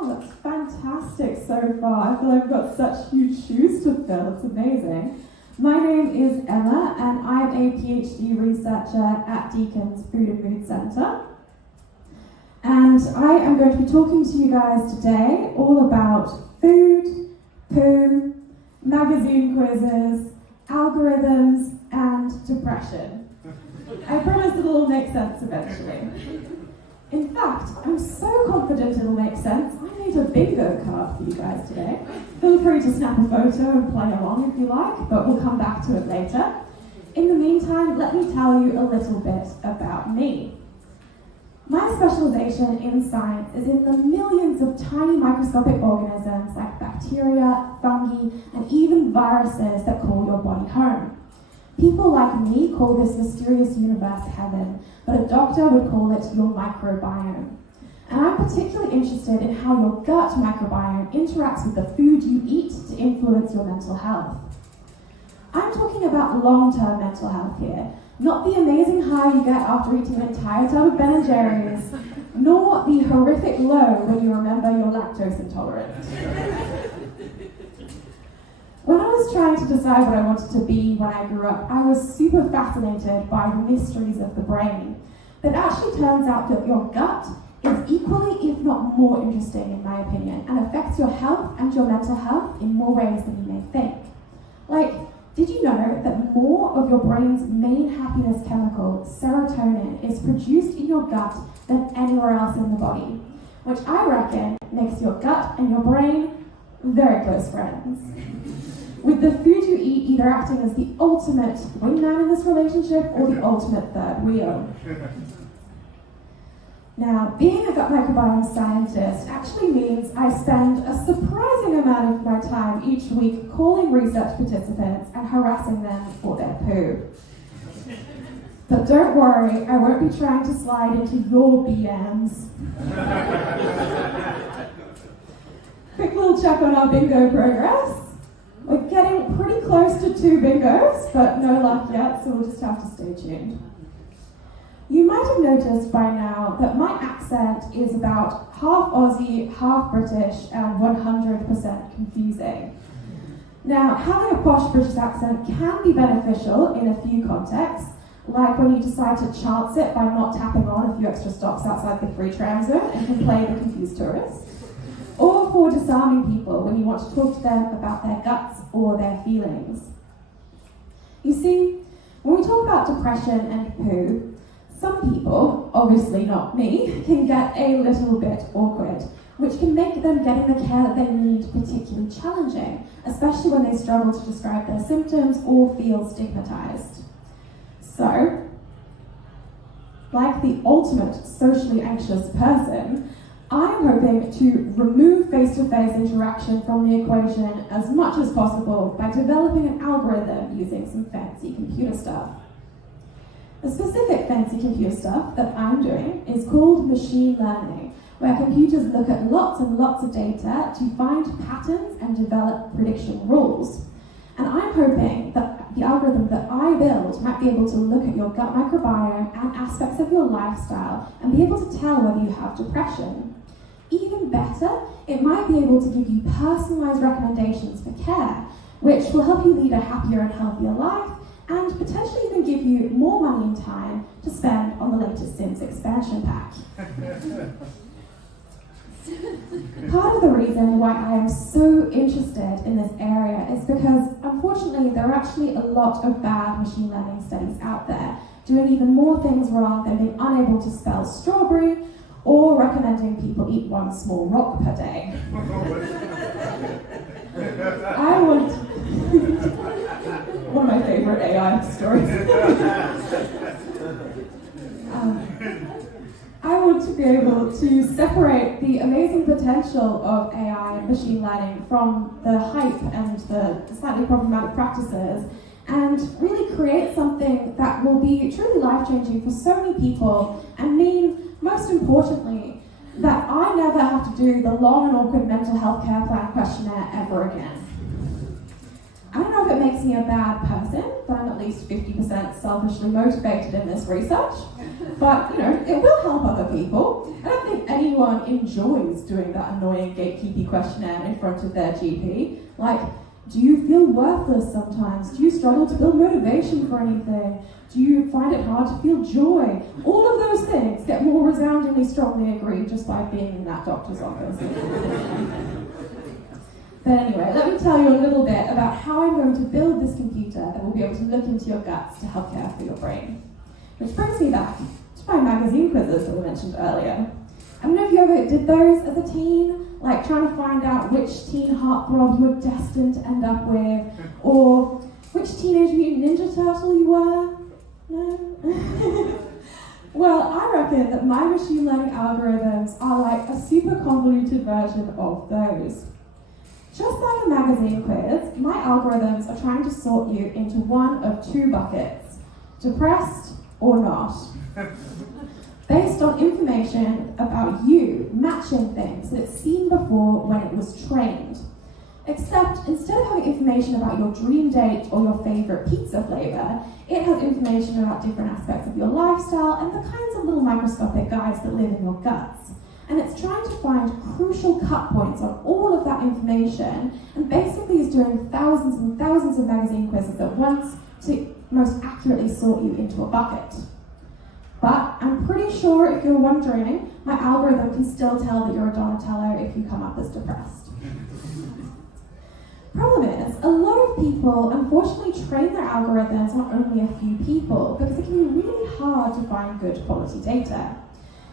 Oh, that's fantastic so far. I feel like I've got such huge shoes to fill. It's amazing. My name is Emma, and I'm a PhD researcher at Deacon's Food and Mood Centre. And I am going to be talking to you guys today all about food, poo, magazine quizzes, algorithms, and depression. I promise it'll all make sense eventually. In fact, I'm so confident it'll make sense, I made a bingo card for you guys today. Feel free to snap a photo and play along if you like, but we'll come back to it later. In the meantime, let me tell you a little bit about me. My specialization in science is in the millions of tiny microscopic organisms like bacteria, fungi, and even viruses that call your body home. People like me call this mysterious universe heaven, but a doctor would call it your microbiome. And I'm particularly interested in how your gut microbiome interacts with the food you eat to influence your mental health. I'm talking about long-term mental health here, not the amazing high you get after eating an entire tub of Ben & Jerry's, nor the horrific low when you remember you're lactose intolerant. When I was trying to decide what I wanted to be when I grew up, I was super fascinated by the mysteries of the brain. But it actually turns out that your gut is equally, if not more interesting in my opinion, and affects your health and your mental health in more ways than you may think. Like, did you know that more of your brain's main happiness chemical, serotonin, is produced in your gut than anywhere else in the body? Which I reckon makes your gut and your brain very close friends. With the food you eat either acting as the ultimate wingman in this relationship or the ultimate third wheel. Now, being a gut microbiome scientist actually means I spend a surprising amount of my time each week calling research participants and harassing them for their poo. But don't worry, I won't be trying to slide into your BMs. Quick little check on our bingo progress. We're getting pretty close to 2 bingos, but no luck yet, so we'll just have to stay tuned. You might have noticed by now that my accent is about half Aussie, half British, and 100% confusing. Now, having a posh British accent can be beneficial in a few contexts, like when you decide to chance it by not tapping on a few extra stops outside the free tram zone and can play the confused tourist. Or for disarming people when you want to talk to them about their guts or their feelings. You see, when we talk about depression and poo, some people, obviously not me, can get a little bit awkward, which can make them getting the care that they need particularly challenging, especially when they struggle to describe their symptoms or feel stigmatized. So, like the ultimate socially anxious person, I'm hoping to remove face-to-face interaction from the equation as much as possible by developing an algorithm using some fancy computer stuff. The specific fancy computer stuff that I'm doing is called machine learning, where computers look at lots and lots of data to find patterns and develop prediction rules. And I'm hoping that the algorithm that I build might be able to look at your gut microbiome and aspects of your lifestyle and be able to tell whether you have depression. Even better, it might be able to give you personalized recommendations for care, which will help you lead a happier and healthier life, and potentially even give you more money and time to spend on the latest Sims expansion pack. Part of the reason why I am so interested in this area is because, unfortunately, there are actually a lot of bad machine learning studies out there, doing even more things wrong than being unable to spell strawberry, or recommending people eat one small rock per day. I want one of my favorite AI stories. I want to be able to separate the amazing potential of AI and machine learning from the hype and the slightly problematic practices, and really create something that will be truly life-changing for so many people, and mean, most importantly, that I never have to do the long and awkward mental health care plan questionnaire ever again. I don't know if it makes me a bad person, but I'm at least 50% selfishly motivated in this research. But, it will help other people. I don't think anyone anyone enjoys doing that annoying gatekeeping questionnaire in front of their GP. Like, do you feel worthless sometimes? Do you struggle to build motivation for anything? Do you find it hard to feel joy? All of those things get more resoundingly strongly agreed just by being in that doctor's office. But anyway, let me tell you a little bit about how I'm going to build this computer that will be able to look into your guts to help care for your brain. Which brings me back to my magazine quizzes that we mentioned earlier. I don't know if you ever did those as a teen, like trying to find out which teen heartthrob you were destined to end up with, or which Teenage Mutant Ninja Turtle you were. No? Well, I reckon that my machine learning algorithms are like a super convoluted version of those. Just like a magazine quiz, my algorithms are trying to sort you into one of two buckets, depressed or not, based on information about you matching things that it's seen before when it was trained. Except instead of having information about your dream date or your favorite pizza flavor, it has information about different aspects of your lifestyle and the kinds of little microscopic guys that live in your guts. And it's trying to find crucial cut points on all of that information, and basically is doing thousands and thousands of magazine quizzes at once to most accurately sort you into a bucket. But I'm pretty sure, if you're wondering, my algorithm can still tell that you're a Donatello if you come up as depressed. Problem is, a lot of people unfortunately train their algorithms on only a few people because it can be really hard to find good quality data.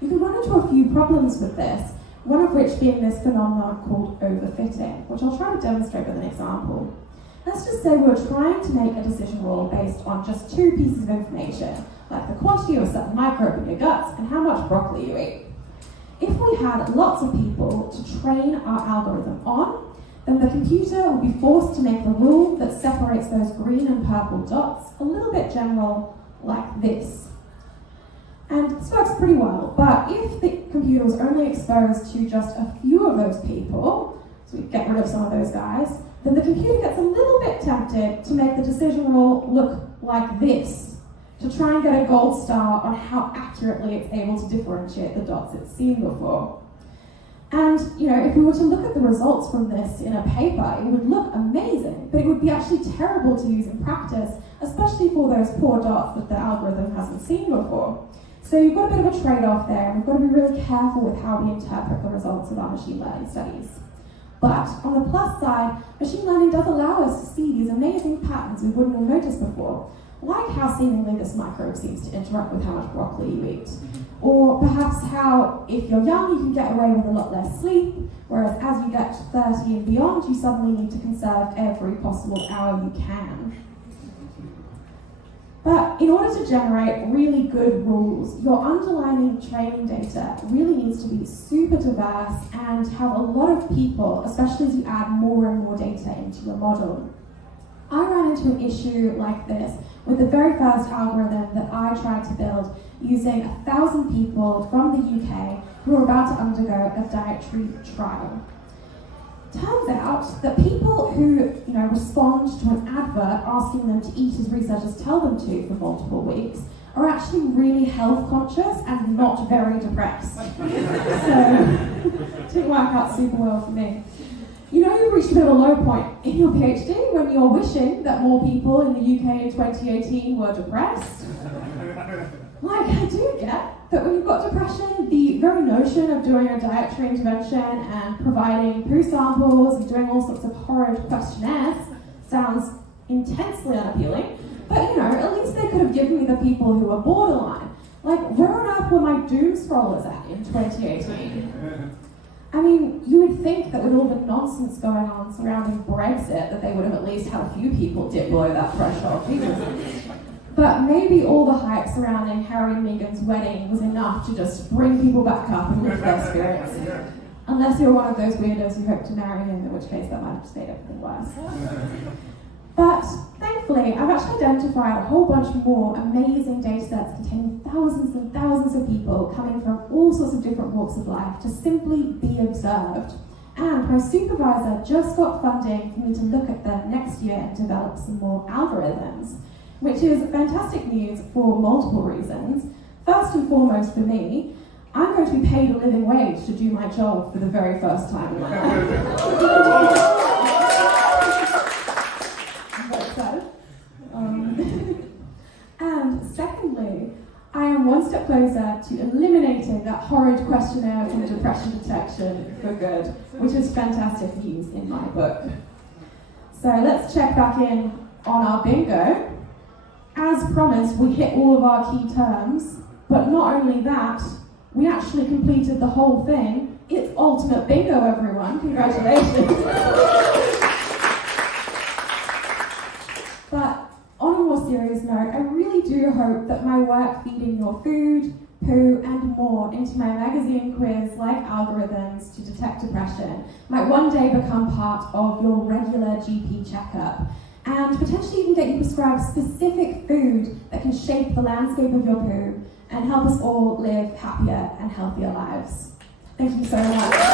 You can run into a few problems with this, one of which being this phenomenon called overfitting, which I'll try to demonstrate with an example. Let's just say we're trying to make a decision rule based on just two pieces of information, like the quantity of a certain microbe in your guts and how much broccoli you eat. If we had lots of people to train our algorithm on, then the computer would be forced to make the rule that separates those green and purple dots a little bit general, like this. And this works pretty well, but if the computer was only exposed to just a few of those people, so we get rid of some of those guys, then the computer gets a little bit tempted to make the decision rule look like this, to try and get a gold star on how accurately it's able to differentiate the dots it's seen before. And, if we were to look at the results from this in a paper, it would look amazing, but it would be actually terrible to use in practice, especially for those poor dots that the algorithm hasn't seen before. So you've got a bit of a trade-off there, and we've got to be really careful with how we interpret the results of our machine learning studies. But on the plus side, machine learning does allow us to see these amazing patterns we wouldn't have noticed before, like how seemingly this microbe seems to interact with how much broccoli you eat. Or perhaps how, if you're young, you can get away with a lot less sleep, whereas as you get to 30 and beyond, you suddenly need to conserve every possible hour you can. But in order to generate really good rules, your underlying training data really needs to be super diverse and have a lot of people, especially as you add more and more data into your model. I ran into an issue like this with the very first algorithm that I tried to build using 1,000 people from the UK who were about to undergo a dietary trial. Turns out that people who respond to an advert asking them to eat as researchers tell them to for multiple weeks are actually really health conscious and not very depressed. So, it didn't work out super well for me. You've reached a bit of a low point in your PhD when you're wishing that more people in the UK in 2018 were depressed. I do get that when you've got depression, the very notion of doing a dietary intervention and providing poo samples and doing all sorts of horrid questionnaires sounds intensely unappealing. But, at least they could have given me the people who were borderline. Where on earth were my doom scrollers at in 2018? You would think that with all the nonsense going on surrounding Brexit, that they would have at least had a few people dip below that threshold. Jesus. But maybe all the hype surrounding Harry and Meghan's wedding was enough to just bring people back up and lift their spirits. Unless you're one of those weirdos who hope to marry him, in which case that might have just made everything worse. But thankfully, I've actually identified a whole bunch more amazing data sets containing thousands and thousands of people coming from all sorts of different walks of life to simply be observed. And my supervisor just got funding for me to look at them next year and develop some more algorithms, which is fantastic news for multiple reasons. First and foremost for me, I'm going to be paid a living wage to do my job for the very first time in my life. I'm very excited. And secondly, I am one step closer to eliminating that horrid questionnaire from depression detection for good, which is fantastic news in my book. So let's check back in on our bingo. As promised, we hit all of our key terms, but not only that, we actually completed the whole thing. It's ultimate bingo, everyone. Congratulations. But on a more serious note, I really do hope that my work feeding your food, poo, and more into my magazine quiz, like algorithms to detect depression, might one day become part of your regular GP checkup, and potentially even get you prescribed specific food that can shape the landscape of your poo and help us all live happier and healthier lives. Thank you so much.